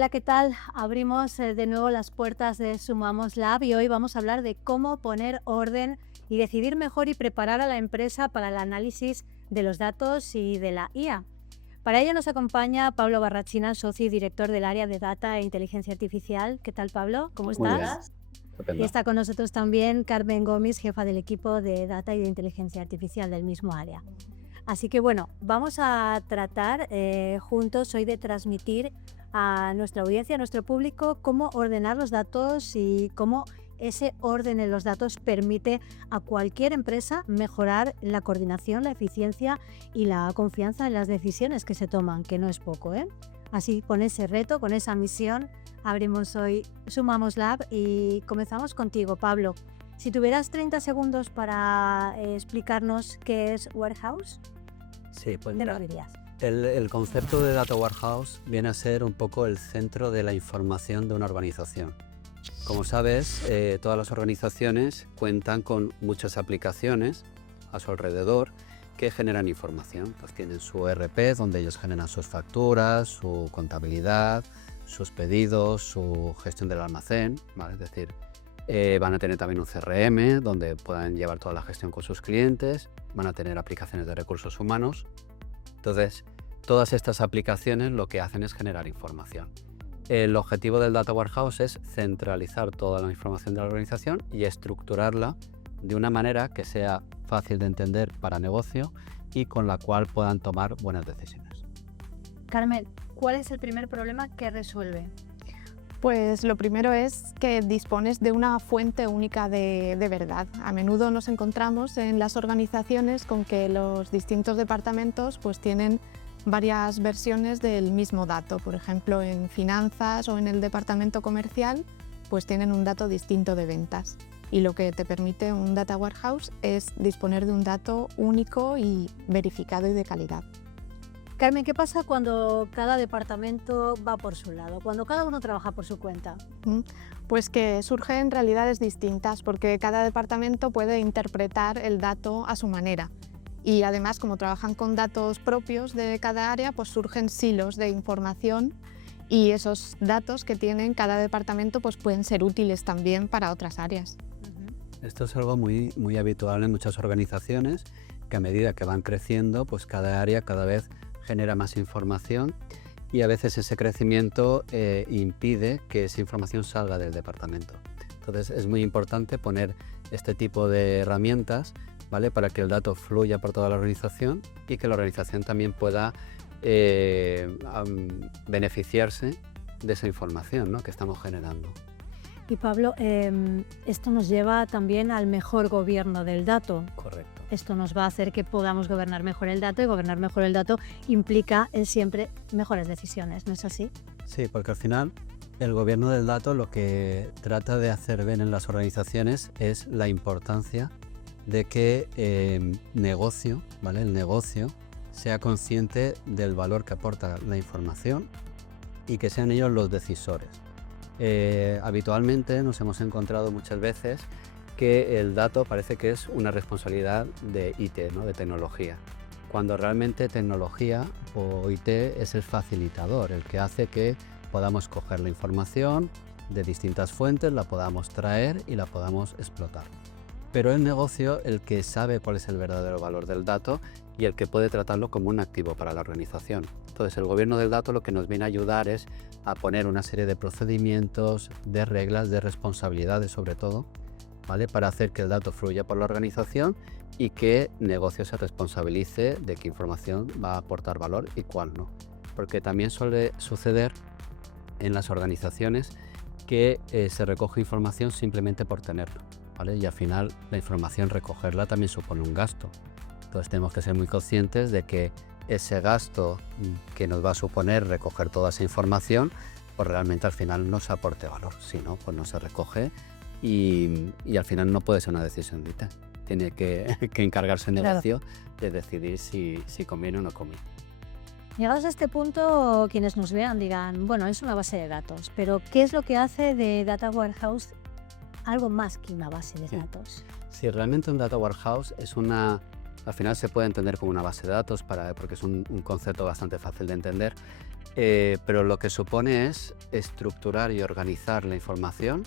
Hola, ¿qué tal? Abrimos de nuevo las puertas de Sumamos Lab y hoy vamos a hablar de cómo poner orden y decidir mejor y preparar a la empresa para el análisis de los datos y de la IA. Para ello nos acompaña Pablo Barrachina, socio y director del área de Data e Inteligencia Artificial. ¿Qué tal, Pablo? ¿Cómo Muy bien, estás? estupendo. Y está con nosotros también Carmen Gómez, jefa del equipo de Data y de Inteligencia Artificial del mismo área. Así que bueno, vamos a tratar juntos hoy de transmitir a nuestra audiencia, a nuestro público, cómo ordenar los datos y cómo ese orden en los datos permite a cualquier empresa mejorar la coordinación, la eficiencia y la confianza en las decisiones que se toman, que no es poco, ¿eh? Así, con ese reto, con esa misión, abrimos hoy Sumamos Lab y comenzamos contigo, Pablo. Si tuvieras 30 segundos para explicarnos qué es Warehouse, Sí, pues ¿te lo mira, dirías? el concepto de Data Warehouse viene a ser un poco el centro de la información de una organización. Como sabes, todas las organizaciones cuentan con muchas aplicaciones a su alrededor que generan información. Pues tienen su ERP, donde ellos generan sus facturas, su contabilidad, sus pedidos, su gestión del almacén, ¿vale? Es decir, van a tener también un CRM donde puedan llevar toda la gestión con sus clientes, van a tener aplicaciones de recursos humanos. Entonces, todas estas aplicaciones lo que hacen es generar información. El objetivo del Data Warehouse es centralizar toda la información de la organización y estructurarla de una manera que sea fácil de entender para negocio y con la cual puedan tomar buenas decisiones. Carmen, ¿cuál es el primer problema que resuelve? Pues lo primero es que dispones de una fuente única de verdad. A menudo nos encontramos en las organizaciones con que los distintos departamentos pues tienen varias versiones del mismo dato. Por ejemplo, en finanzas o en el departamento comercial pues tienen un dato distinto de ventas. Y lo que te permite un Data Warehouse es disponer de un dato único y verificado y de calidad. Carmen, ¿qué pasa cuando cada departamento va por su lado, cuando cada uno trabaja por su cuenta? Pues que surgen realidades distintas porque cada departamento puede interpretar el dato a su manera. Y además, como trabajan con datos propios de cada área, pues surgen silos de información y esos datos que tienen cada departamento pues pueden ser útiles también para otras áreas. Esto es algo muy, muy habitual en muchas organizaciones, que a medida que van creciendo, pues cada área cada vez genera más información y a veces ese crecimiento impide que esa información salga del departamento. Entonces es muy importante poner este tipo de herramientas, ¿vale? Para que el dato fluya por toda la organización y que la organización también pueda beneficiarse de esa información, ¿no? Que estamos generando. Y Pablo, esto nos lleva también al mejor gobierno del dato. Correcto. Esto nos va a hacer que podamos gobernar mejor el dato y gobernar mejor el dato implica siempre mejores decisiones, ¿no es así? Sí, porque al final el gobierno del dato lo que trata de hacer ver en las organizaciones es la importancia de que negocio, ¿vale? El negocio sea consciente del valor que aporta la información y que sean ellos los decisores. Habitualmente nos hemos encontrado muchas veces que el dato parece que es una responsabilidad de IT, ¿no? De tecnología, cuando realmente tecnología o IT es el facilitador, el que hace que podamos coger la información de distintas fuentes, la podamos traer y la podamos explotar. Pero el negocio el que sabe cuál es el verdadero valor del dato y el que puede tratarlo como un activo para la organización. Entonces el gobierno del dato lo que nos viene a ayudar es a poner una serie de procedimientos, de reglas, de responsabilidades sobre todo, ¿vale? Para hacer que el dato fluya por la organización y que negocio se responsabilice de qué información va a aportar valor y cuál no. Porque también suele suceder en las organizaciones que se recoge información simplemente por tenerlo, ¿vale? Y al final la información recogerla también supone un gasto. Entonces tenemos que ser muy conscientes de que ese gasto que nos va a suponer recoger toda esa información, pues realmente al final nos aporte valor. Si no, pues no se recoge y al final no puede ser una decisión de IT. Tiene que encargarse el negocio de decidir si conviene o no conviene. Llegados a este punto, quienes nos vean dirán, bueno, es una base de datos, pero ¿qué es lo que hace de Data Warehouse algo más que una base de datos? Sí, realmente un Data Warehouse es una Al final se puede entender como una base de datos porque es un concepto bastante fácil de entender, pero lo que supone es estructurar y organizar la información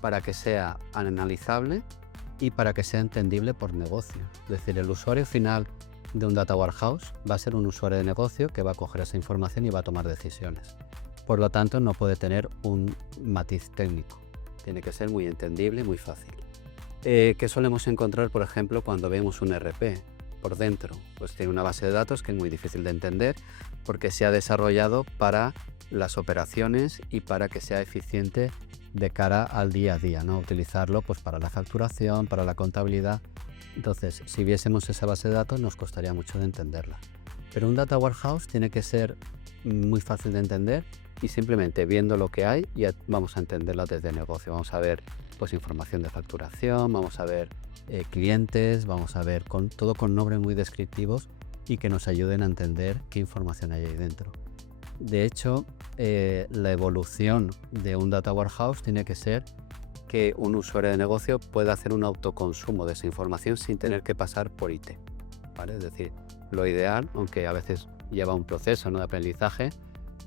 para que sea analizable y para que sea entendible por negocio. Es decir, el usuario final de un data warehouse va a ser un usuario de negocio que va a coger esa información y va a tomar decisiones. Por lo tanto, no puede tener un matiz técnico. Tiene que ser muy entendible y muy fácil. ¿Qué solemos encontrar, por ejemplo, cuando vemos un ERP por dentro? Pues tiene una base de datos que es muy difícil de entender porque se ha desarrollado para las operaciones y para que sea eficiente de cara al día a día, ¿no? Utilizarlo pues para la facturación, para la contabilidad. Entonces, si viésemos esa base de datos nos costaría mucho de entenderla. Pero un data warehouse tiene que ser muy fácil de entender y simplemente viendo lo que hay ya vamos a entenderla desde el negocio. Vamos a ver pues información de facturación, vamos a ver clientes, vamos a ver todo con nombres muy descriptivos y que nos ayuden a entender qué información hay ahí dentro. De hecho, la evolución de un data warehouse tiene que ser que un usuario de negocio pueda hacer un autoconsumo de esa información sin tener que pasar por IT, ¿vale? Es decir, lo ideal, aunque a veces lleva un proceso, ¿no?, de aprendizaje,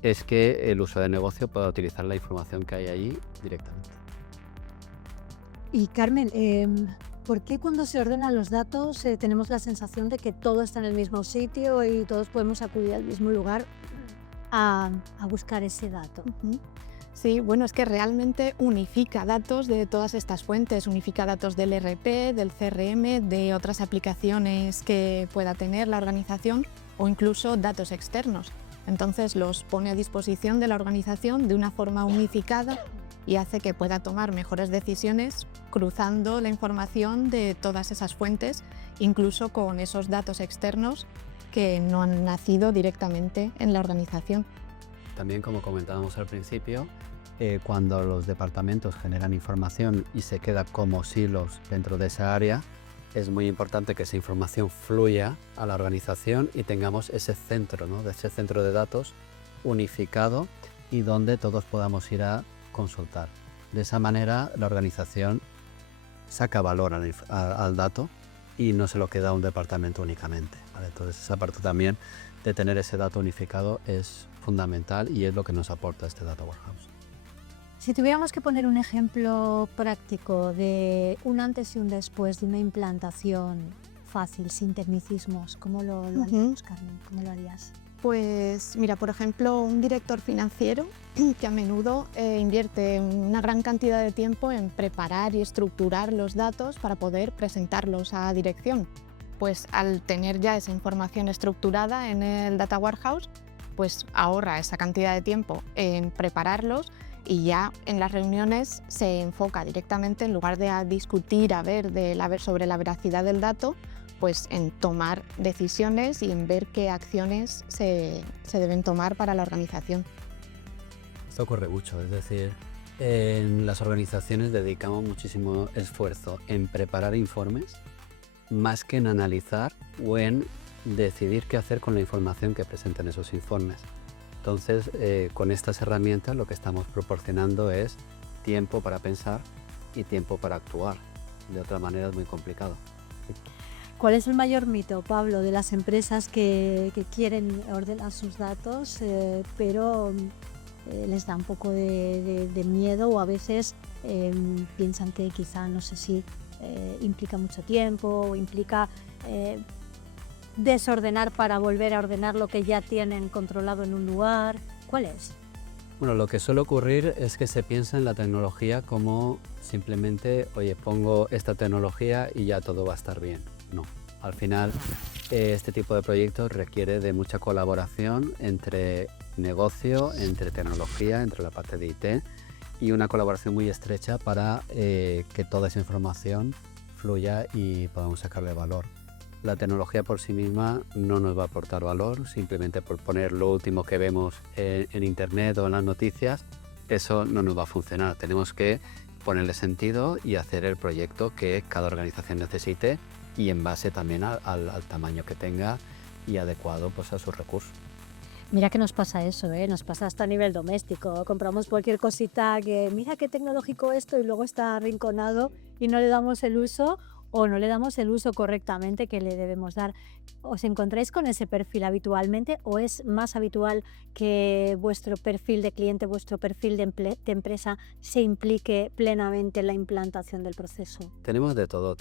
es que el usuario de negocio pueda utilizar la información que hay allí directamente. Y Carmen, ¿por qué cuando se ordenan los datos tenemos la sensación de que todo está en el mismo sitio y todos podemos acudir al mismo lugar a buscar ese dato? Sí, bueno, es que realmente unifica datos de todas estas fuentes, unifica datos del ERP, del CRM, de otras aplicaciones que pueda tener la organización o incluso datos externos. Entonces los pone a disposición de la organización de una forma unificada y hace que pueda tomar mejores decisiones cruzando la información de todas esas fuentes, incluso con esos datos externos que no han nacido directamente en la organización. También, como comentábamos al principio, cuando los departamentos generan información y se queda como silos dentro de esa área, es muy importante que esa información fluya a la organización y tengamos ese centro, ¿no?, de ese centro de datos unificado y donde todos podamos ir a consultar. De esa manera la organización saca valor al dato y no se lo queda a un departamento únicamente, ¿vale? Entonces esa parte también de tener ese dato unificado es fundamental y es lo que nos aporta este Data Warehouse. Si tuviéramos que poner un ejemplo práctico de un antes y un después de una implantación fácil, sin tecnicismos, ¿cómo lo haríamos, Carmen? ¿Cómo lo harías? Pues mira, por ejemplo, un director financiero que a menudo invierte una gran cantidad de tiempo en preparar y estructurar los datos para poder presentarlos a dirección. Pues al tener ya esa información estructurada en el Data Warehouse, pues ahorra esa cantidad de tiempo en prepararlos y ya en las reuniones se enfoca directamente, en lugar de a discutir, a ver sobre la veracidad del dato, pues en tomar decisiones y en ver qué acciones se deben tomar para la organización. Esto ocurre mucho, es decir, en las organizaciones dedicamos muchísimo esfuerzo en preparar informes más que en analizar o en decidir qué hacer con la información que presentan esos informes. Entonces, con estas herramientas lo que estamos proporcionando es tiempo para pensar y tiempo para actuar. De otra manera es muy complicado. ¿Cuál es el mayor mito, Pablo, de las empresas que quieren ordenar sus datos, pero les da un poco de miedo o a veces piensan que quizá, no sé si implica mucho tiempo o implica desordenar para volver a ordenar lo que ya tienen controlado en un lugar? ¿Cuál es? Bueno, lo que suele ocurrir es que se piensa en la tecnología como simplemente, oye, pongo esta tecnología y ya todo va a estar bien. No, al final este tipo de proyectos requiere de mucha colaboración entre negocio, entre tecnología, entre la parte de IT y una colaboración muy estrecha para que toda esa información fluya y podamos sacarle valor. La tecnología por sí misma no nos va a aportar valor, simplemente por poner lo último que vemos en internet o en las noticias, eso no nos va a funcionar. Tenemos que ponerle sentido y hacer el proyecto que cada organización necesite y en base también al tamaño que tenga y adecuado pues, a sus recursos. Mira que nos pasa eso, nos pasa hasta a nivel doméstico. Compramos cualquier cosita que mira qué tecnológico esto y luego está arrinconado y no le damos el uso. o no le damos el uso correctamente que le debemos dar. ¿Os encontráis con ese perfil habitualmente o es más habitual que vuestro perfil de cliente, vuestro perfil de empresa se implique plenamente en la implantación del proceso? Tenemos de todo.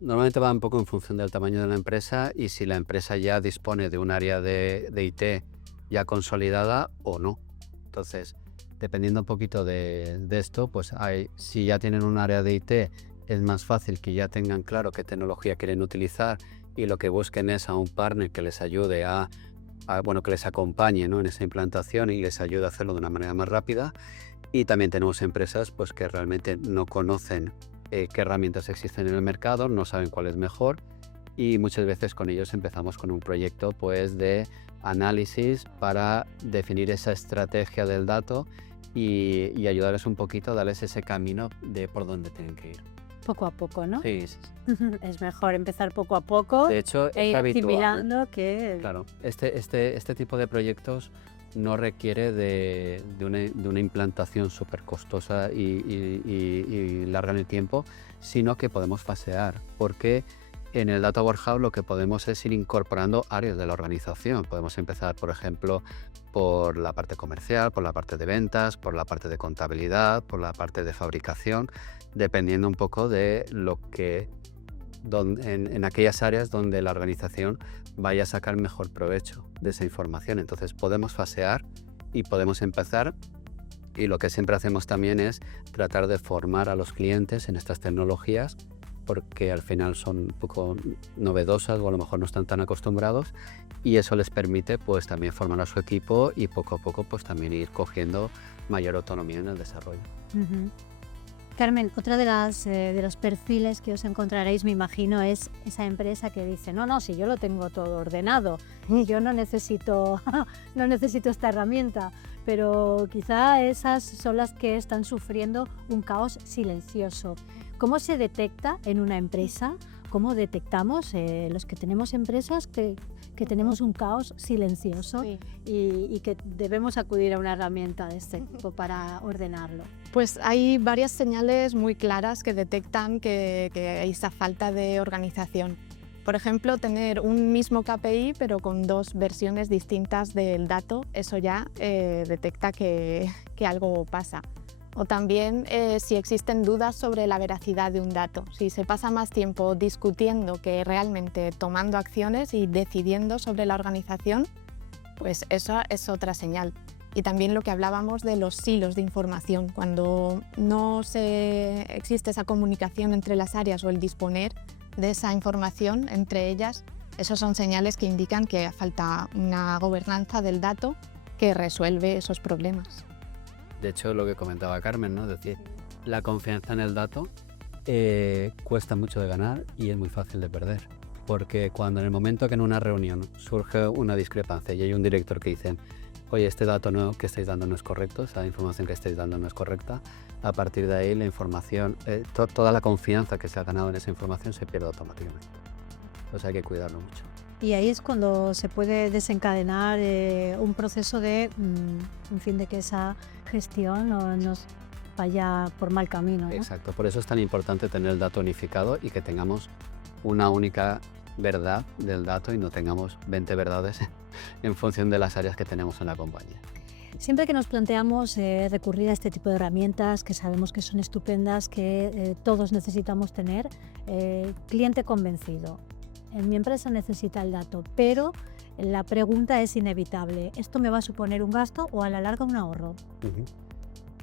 Normalmente va un poco en función del tamaño de la empresa y si la empresa ya dispone de un área de IT ya consolidada o no. Entonces, dependiendo un poquito de esto, pues si ya tienen un área de IT, es más fácil que ya tengan claro qué tecnología quieren utilizar y lo que busquen es a un partner que les ayude que les acompañe, ¿no?, en esa implantación y les ayude a hacerlo de una manera más rápida. Y también tenemos empresas pues, que realmente no conocen qué herramientas existen en el mercado, no saben cuál es mejor y muchas veces con ellos empezamos con un proyecto pues, de análisis para definir esa estrategia del dato y ayudarles un poquito a darles ese camino de por dónde tienen que ir. Poco a poco, ¿no? Sí. Es mejor empezar poco a poco De hecho, e ir es habitual. asimilando que... Claro, este tipo de proyectos no requiere de una implantación súper costosa y larga en el tiempo, sino que podemos fasear, porque en el Data Warehouse lo que podemos es ir incorporando áreas de la organización. Podemos empezar, por ejemplo, por la parte comercial, por la parte de ventas, por la parte de contabilidad, por la parte de fabricación, dependiendo un poco de en aquellas áreas donde la organización vaya a sacar mejor provecho de esa información. Entonces podemos fasear y podemos empezar, y lo que siempre hacemos también es tratar de formar a los clientes en estas tecnologías porque al final son un poco novedosas o a lo mejor no están tan acostumbrados y eso les permite pues también formar a su equipo y poco a poco pues también ir cogiendo mayor autonomía en el desarrollo. Uh-huh. Carmen, otra de los perfiles que os encontraréis, me imagino, es esa empresa que dice, no, si yo lo tengo todo ordenado, yo no necesito esta herramienta, pero quizá esas son las que están sufriendo un caos silencioso. ¿Cómo se detecta en una empresa? ¿Cómo detectamos los que tenemos empresas que tenemos un caos silencioso y que debemos acudir a una herramienta de este tipo para ordenarlo? Pues hay varias señales muy claras que detectan que hay esa falta de organización. Por ejemplo, tener un mismo KPI pero con dos versiones distintas del dato, eso ya detecta que algo pasa. O también si existen dudas sobre la veracidad de un dato. Si se pasa más tiempo discutiendo que realmente tomando acciones y decidiendo sobre la organización, pues eso es otra señal. Y también lo que hablábamos de los silos de información, cuando no existe esa comunicación entre las áreas o el disponer de esa información entre ellas, esos son señales que indican que falta una gobernanza del dato que resuelve esos problemas. De hecho, lo que comentaba Carmen, ¿no? Es decir, la confianza en el dato cuesta mucho de ganar y es muy fácil de perder. Porque cuando en el momento que en una reunión surge una discrepancia y hay un director que dice, oye, este dato que estáis dando no es correcto, esta información que estáis dando no es correcta, a partir de ahí la información, toda la confianza que se ha ganado en esa información se pierde automáticamente. Entonces hay que cuidarlo mucho. Y ahí es cuando se puede desencadenar un proceso de que esa gestión no nos vaya por mal camino, ¿no? Exacto, por eso es tan importante tener el dato unificado y que tengamos una única verdad del dato y no tengamos 20 verdades en función de las áreas que tenemos en la compañía. Siempre que nos planteamos recurrir a este tipo de herramientas, que sabemos que son estupendas, que todos necesitamos tener, cliente convencido. En mi empresa necesita el dato, pero la pregunta es inevitable. ¿Esto me va a suponer un gasto o a la larga un ahorro? Uh-huh.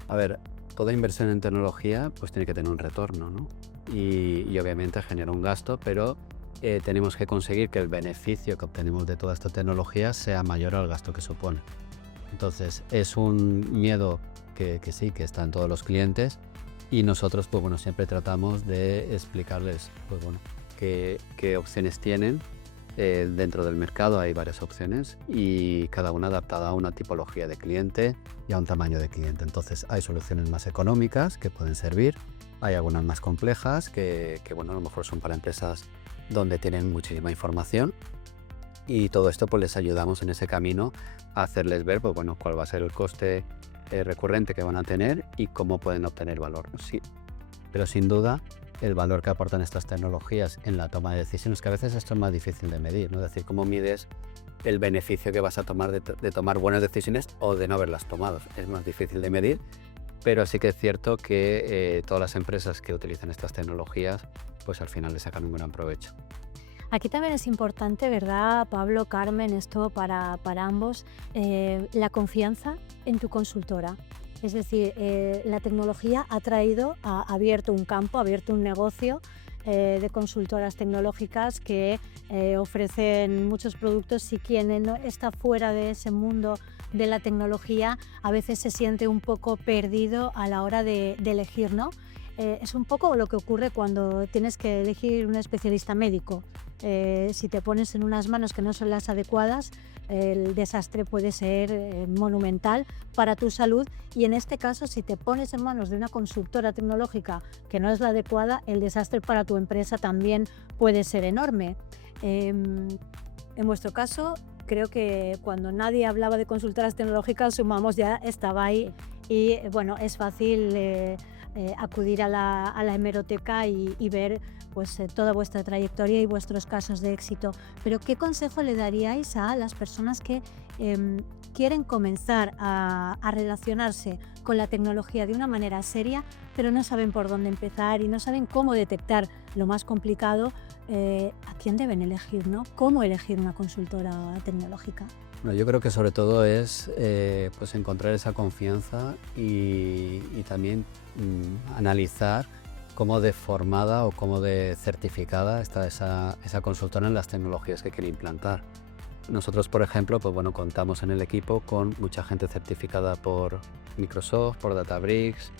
A ver, toda inversión en tecnología pues tiene que tener un retorno, ¿no? Y obviamente genera un gasto, pero tenemos que conseguir que el beneficio que obtenemos de toda esta tecnología sea mayor al gasto que supone. Entonces es un miedo que sí, que está en todos los clientes y nosotros pues bueno, siempre tratamos de explicarles pues bueno, qué opciones tienen. Dentro del mercado hay varias opciones y cada una adaptada a una tipología de cliente y a un tamaño de cliente. Entonces hay soluciones más económicas que pueden servir, hay algunas más complejas que bueno, a lo mejor son para empresas donde tienen muchísima información y todo esto pues les ayudamos en ese camino a hacerles ver pues, bueno, cuál va a ser el coste recurrente que van a tener y cómo pueden obtener valor. Sí, pero sin duda el valor que aportan estas tecnologías en la toma de decisiones, que a veces esto es más difícil de medir, ¿no? Es decir, cómo mides el beneficio que vas a tomar de tomar buenas decisiones o de no haberlas tomado. Es más difícil de medir, pero sí que es cierto que todas las empresas que utilizan estas tecnologías, pues al final le sacan un gran provecho. Aquí también es importante, ¿verdad, Pablo, Carmen, esto para ambos, la confianza en tu consultora? Es decir, la tecnología ha abierto un campo, ha abierto un negocio de consultoras tecnológicas que ofrecen muchos productos, y quien no está fuera de ese mundo de la tecnología a veces se siente un poco perdido a la hora de elegir, ¿no? Es un poco lo que ocurre cuando tienes que elegir un especialista médico. Si te pones en unas manos que no son las adecuadas, el desastre puede ser monumental para tu salud, y en este caso, si te pones en manos de una consultora tecnológica que no es la adecuada, el desastre para tu empresa también puede ser enorme. En vuestro caso, creo que cuando nadie hablaba de consultoras tecnológicas, Sumamos ya estaba ahí, y bueno, es fácil acudir a la hemeroteca y ver pues toda vuestra trayectoria y vuestros casos de éxito. Pero ¿qué consejo le daríais a las personas que quieren comenzar a relacionarse con la tecnología de una manera seria, pero no saben por dónde empezar y no saben cómo detectar lo más complicado? ¿A quién deben elegir, ¿no? ¿Cómo elegir una consultora tecnológica? Bueno, yo creo que sobre todo es pues encontrar esa confianza y también analizar cómo de formada o cómo de certificada está esa consultora en las tecnologías que quiere implantar. Nosotros, por ejemplo, pues bueno, contamos en el equipo con mucha gente certificada por Microsoft, por Databricks,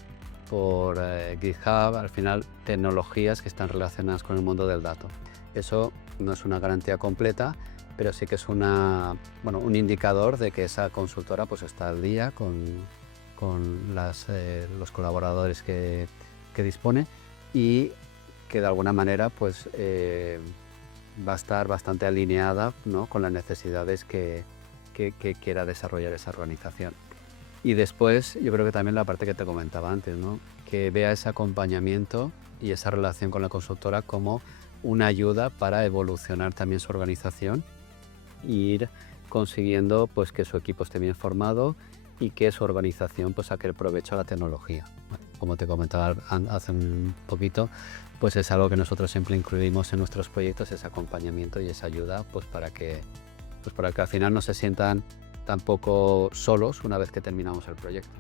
por GitHub, al final tecnologías que están relacionadas con el mundo del dato. Eso no es una garantía completa, pero sí que es un indicador de que esa consultora pues está al día con los colaboradores que dispone, y que de alguna manera pues va a estar bastante alineada, ¿no?, con las necesidades que quiera desarrollar esa organización. Y después yo creo que también la parte que te comentaba antes, ¿no?, que vea ese acompañamiento y esa relación con la consultora como una ayuda para evolucionar también su organización e ir consiguiendo pues que su equipo esté bien formado y que su organización pues saque el provecho a la tecnología. Como te comentaba hace un poquito, pues es algo que nosotros siempre incluimos en nuestros proyectos, ese acompañamiento y esa ayuda pues para que al final no se sientan tampoco solos una vez que terminamos el proyecto.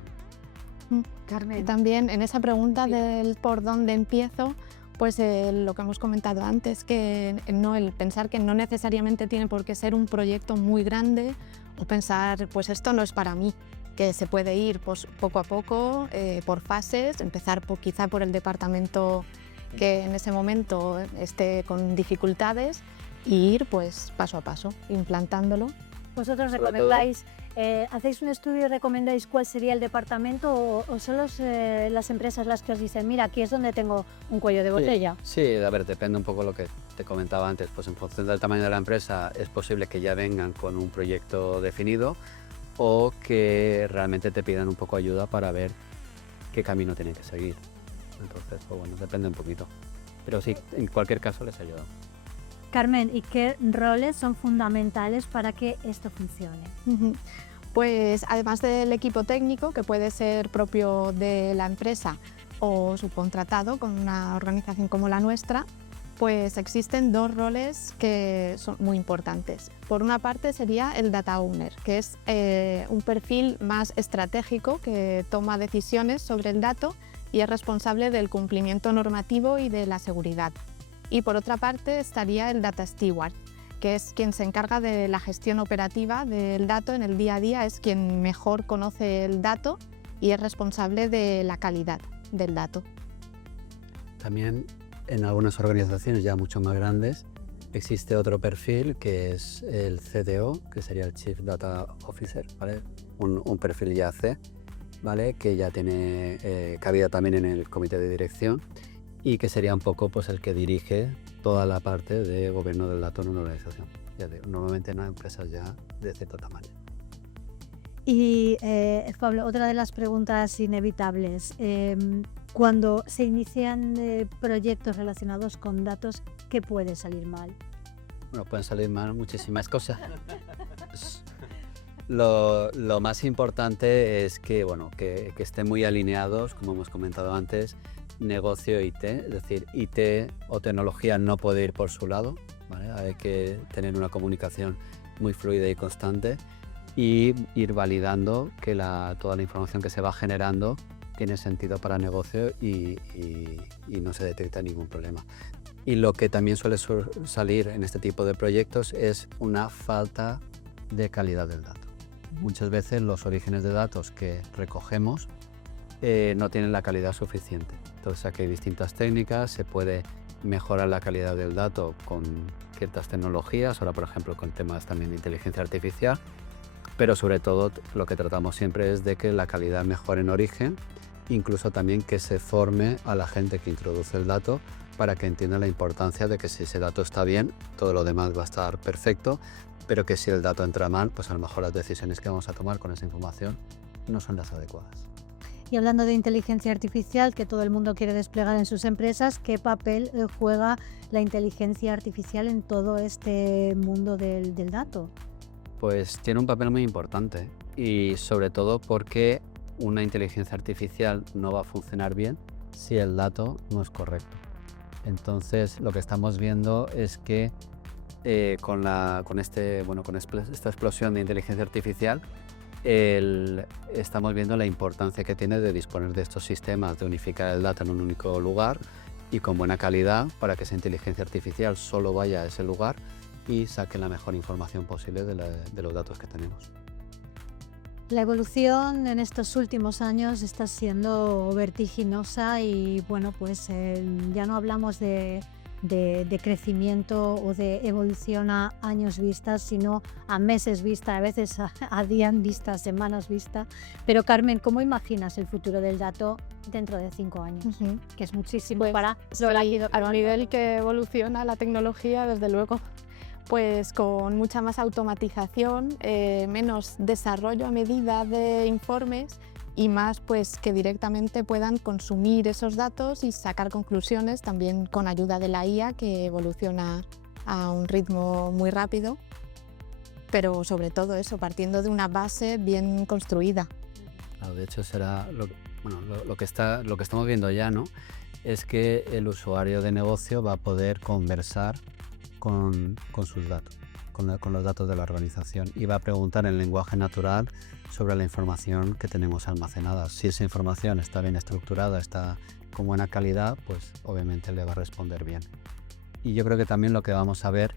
Carmen. También en esa pregunta del por dónde empiezo, pues lo que hemos comentado antes, que el pensar que no necesariamente tiene por qué ser un proyecto muy grande, o pensar pues esto no es para mí, que se puede ir pues, poco a poco, por fases, empezar quizá por el departamento que en ese momento esté con dificultades, e ir pues paso a paso, implantándolo. ¿Vosotros recomendáis, hacéis un estudio y recomendáis cuál sería el departamento, o son las empresas las que os dicen, mira, aquí es donde tengo un cuello de botella? Sí, a ver, depende un poco de lo que te comentaba antes, pues en función del tamaño de la empresa es posible que ya vengan con un proyecto definido o que realmente te pidan un poco ayuda para ver qué camino tienen que seguir. Entonces, pues bueno, depende un poquito. Pero sí, en cualquier caso les ayuda. Carmen, ¿y qué roles son fundamentales para que esto funcione? Pues además del equipo técnico, que puede ser propio de la empresa o subcontratado con una organización como la nuestra, pues existen dos roles que son muy importantes. Por una parte sería el Data Owner, que es un perfil más estratégico que toma decisiones sobre el dato y es responsable del cumplimiento normativo y de la seguridad. Y por otra parte estaría el Data Steward, que es quien se encarga de la gestión operativa del dato en el día a día, es quien mejor conoce el dato y es responsable de la calidad del dato. También en algunas organizaciones ya mucho más grandes existe otro perfil que es el CDO, que sería el Chief Data Officer, ¿vale? Un perfil ya C, ¿vale?, que ya tiene cabida también en el comité de dirección y que sería un poco pues, el que dirige toda la parte de gobierno del dato en una organización. Ya digo, normalmente en empresas ya de cierto tamaño. Y Pablo, otra de las preguntas inevitables, cuando se inician proyectos relacionados con datos, ¿qué puede salir mal? Bueno, pueden salir mal muchísimas cosas. Lo más importante es que, bueno, que estén muy alineados, como hemos comentado antes, negocio e IT. Es decir, IT o tecnología no puede ir por su lado, ¿vale? Hay que tener una comunicación muy fluida y constante y ir validando que toda la información que se va generando tiene sentido para el negocio y no se detecta ningún problema. Y lo que también suele salir en este tipo de proyectos es una falta de calidad del dato. Muchas veces los orígenes de datos que recogemos no tienen la calidad suficiente. Entonces aquí hay distintas técnicas, se puede mejorar la calidad del dato con ciertas tecnologías, ahora por ejemplo con temas también de inteligencia artificial, pero sobre todo lo que tratamos siempre es de que la calidad mejore en origen, incluso también que se forme a la gente que introduce el dato para que entienda la importancia de que si ese dato está bien, todo lo demás va a estar perfecto, pero que si el dato entra mal, pues a lo mejor las decisiones que vamos a tomar con esa información no son las adecuadas. Y hablando de inteligencia artificial, que todo el mundo quiere desplegar en sus empresas, ¿qué papel juega la inteligencia artificial en todo este mundo del dato? Pues tiene un papel muy importante y sobre todo porque una inteligencia artificial no va a funcionar bien si el dato no es correcto. Entonces lo que estamos viendo es que con esta explosión de inteligencia artificial estamos viendo la importancia que tiene de disponer de estos sistemas, de unificar el dato en un único lugar y con buena calidad para que esa inteligencia artificial solo vaya a ese lugar y saque la mejor información posible de los datos que tenemos. La evolución en estos últimos años está siendo vertiginosa y bueno, pues ya no hablamos de crecimiento o de evolución a años vista, sino a meses vista, a veces a días vista, semanas vista. Pero Carmen, ¿cómo imaginas el futuro del dato dentro de 5 años? Que es muchísimo Pues, para sí, al nivel que evoluciona la tecnología, desde luego, pues con mucha más automatización, menos desarrollo a medida de informes y más pues que directamente puedan consumir esos datos y sacar conclusiones también con ayuda de la IA, que evoluciona a un ritmo muy rápido, pero sobre todo eso, partiendo de una base bien construida. Claro, de hecho será lo que estamos viendo ya, ¿no? Es que el usuario de negocio va a poder conversar con sus datos, con los datos de la organización, y va a preguntar en lenguaje natural sobre la información que tenemos almacenada. Si esa información está bien estructurada, está con buena calidad, pues obviamente le va a responder bien. Y yo creo que también lo que vamos a ver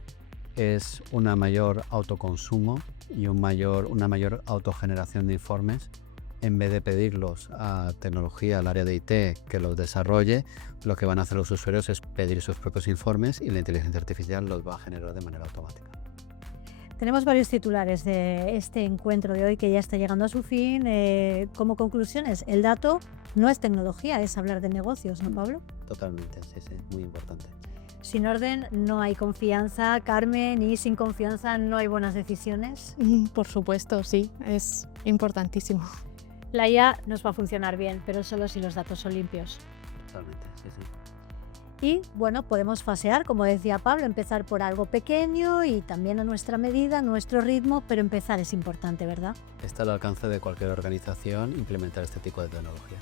es una mayor autoconsumo y una mayor autogeneración de informes. En vez de pedirlos a tecnología, al área de IT que los desarrolle, lo que van a hacer los usuarios es pedir sus propios informes y la inteligencia artificial los va a generar de manera automática. Tenemos varios titulares de este encuentro de hoy que ya está llegando a su fin. Como conclusiones, el dato no es tecnología, es hablar de negocios, ¿no, Pablo? Totalmente, sí, muy importante. Sin orden no hay confianza, Carmen, y sin confianza no hay buenas decisiones. Por supuesto, sí, es importantísimo. La IA nos va a funcionar bien, pero solo si los datos son limpios. Totalmente, sí. Y bueno, podemos fasear, como decía Pablo, empezar por algo pequeño y también a nuestra medida, a nuestro ritmo, pero empezar es importante, ¿verdad? Está al alcance de cualquier organización implementar este tipo de tecnologías.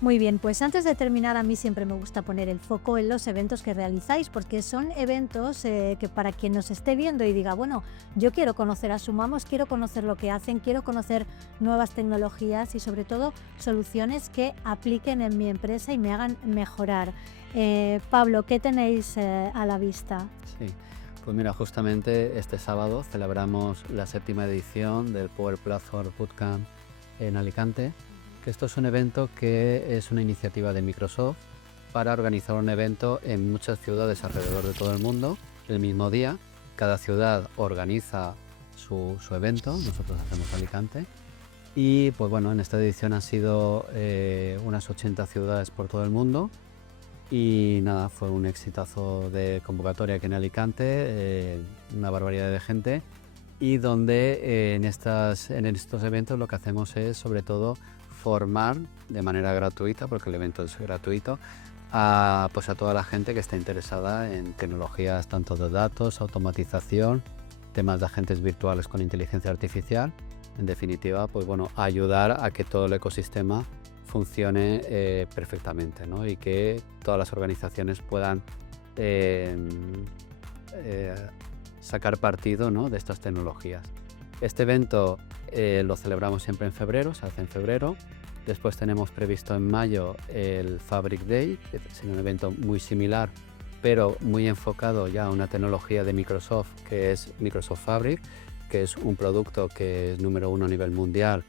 Muy bien, pues antes de terminar, a mí siempre me gusta poner el foco en los eventos que realizáis, porque son eventos que para quien nos esté viendo y diga, bueno, yo quiero conocer a Sumamos, quiero conocer lo que hacen, quiero conocer nuevas tecnologías y sobre todo soluciones que apliquen en mi empresa y me hagan mejorar. Pablo, ¿qué tenéis a la vista? Sí, pues mira, justamente este sábado celebramos la 7ª edición del Power Platform Bootcamp en Alicante. Esto es un evento que es una iniciativa de Microsoft para organizar un evento en muchas ciudades alrededor de todo el mundo el mismo día. Cada ciudad organiza su evento, nosotros hacemos Alicante. Y pues bueno, en esta edición han sido unas 80 ciudades por todo el mundo. Y nada, fue un exitazo de convocatoria aquí en Alicante, una barbaridad de gente. Y donde en estos eventos lo que hacemos es sobre todo formar de manera gratuita, porque el evento es gratuito, pues a toda la gente que está interesada en tecnologías tanto de datos, automatización, temas de agentes virtuales con inteligencia artificial. En definitiva, pues bueno, ayudar a que todo el ecosistema funcione perfectamente, ¿no? Y que todas las organizaciones puedan sacar partido, ¿no?, de estas tecnologías. Este evento lo celebramos siempre en febrero, se hace en febrero. Después tenemos previsto en mayo el Fabric Day, que es un evento muy similar, pero muy enfocado ya a una tecnología de Microsoft, que es Microsoft Fabric, que es un producto que es número 1 a nivel mundial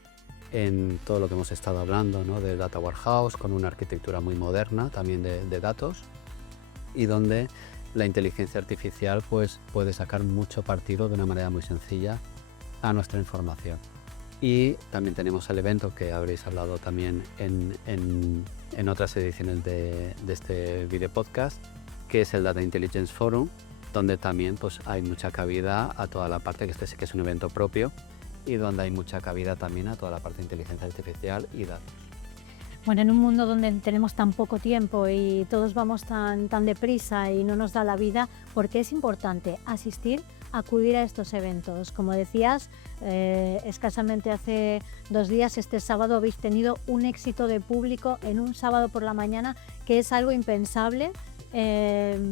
en todo lo que hemos estado hablando, ¿no?, de Data Warehouse, con una arquitectura muy moderna también de datos, y donde la inteligencia artificial pues, puede sacar mucho partido de una manera muy sencilla a nuestra información. Y también tenemos el evento que habréis hablado también en otras ediciones de este video podcast, que es el Data Intelligence Forum, donde también pues, hay mucha cabida a toda la parte, que este sí que es un evento propio, y donde hay mucha cabida también a toda la parte de inteligencia artificial y datos. Bueno, en un mundo donde tenemos tan poco tiempo y todos vamos tan deprisa y no nos da la vida, ¿por qué es importante acudir a estos eventos? Como decías, escasamente hace 2 días, este sábado, habéis tenido un éxito de público en un sábado por la mañana, que es algo impensable,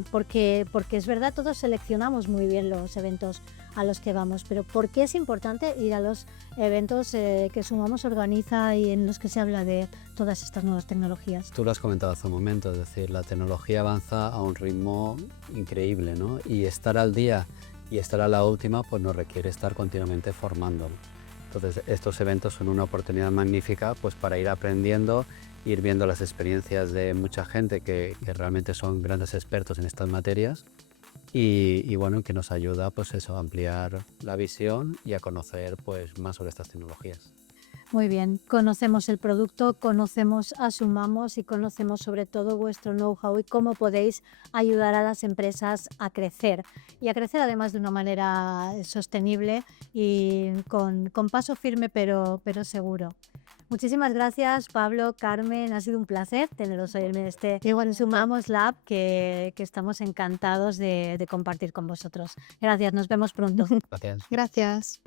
porque es verdad, todos seleccionamos muy bien los eventos a los que vamos, pero ¿por qué es importante ir a los eventos que Sumamos organiza y en los que se habla de todas estas nuevas tecnologías? Tú lo has comentado hace un momento, es decir, la tecnología avanza a un ritmo increíble, ¿no? Y estar al día y estar a la última pues nos requiere estar continuamente formándolo. Entonces estos eventos son una oportunidad magnífica pues para ir aprendiendo, ir viendo las experiencias de mucha gente que realmente son grandes expertos en estas materias y bueno, que nos ayuda pues eso, a ampliar la visión y a conocer pues más sobre estas tecnologías. Muy bien, conocemos el producto, conocemos a Sumamos y conocemos sobre todo vuestro know-how y cómo podéis ayudar a las empresas a crecer y a crecer además de una manera sostenible y con paso firme pero seguro. Muchísimas gracias, Pablo, Carmen, ha sido un placer teneros hoy en este Sumamos Lab que estamos encantados de compartir con vosotros. Gracias, nos vemos pronto. Gracias. Gracias.